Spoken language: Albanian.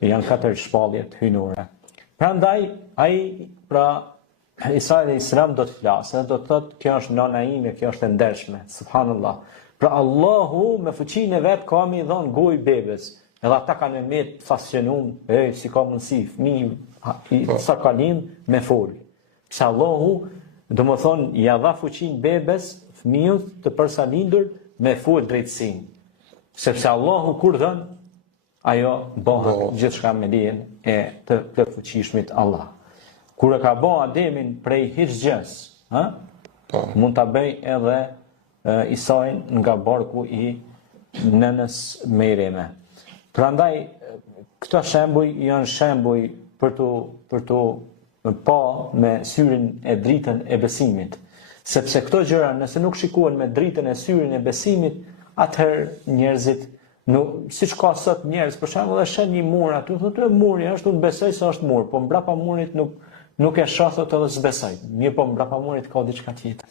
janë 4 shpalljet hynore. Prandaj ai Isa a.s. do të flasë, do të thotë kjo është nana ime, kjo është e ndershme, subhanallah. Pra Allahu me fuqinë e vet ka më dhënë gojë bebes. Edhe ata kanë me fascionum, si ka mundësi fëmijë sa ka lind me fol. Se Allahu, domethënë, ja dha fuqinë bebes, fëmijës të përsa lindur me fol drejtësinë. Sepse Allahu kur dhën, ajo bëhet gjithçka me dijen e të plotfuqishmit Allah. Kur e ka bë Ademin prej hiç gjës, mund ta bëj edhe Isain nga barku i nënës Merime. Prandaj këto shembuj janë shembuj për të pa me syrin e dritën e besimit. Sepse këto gjëra nëse nuk shikohen me dritën e syrin e besimit, atëherë njerëzit siç ka sot njerëz, për shembull, e shën një mur aty, thotë muri është, unë besoj se është mur, po mbrapa murit nuk e shoh thotë edhe s'besoj. Mirë, po mbrapa murit ka diçka tjetër.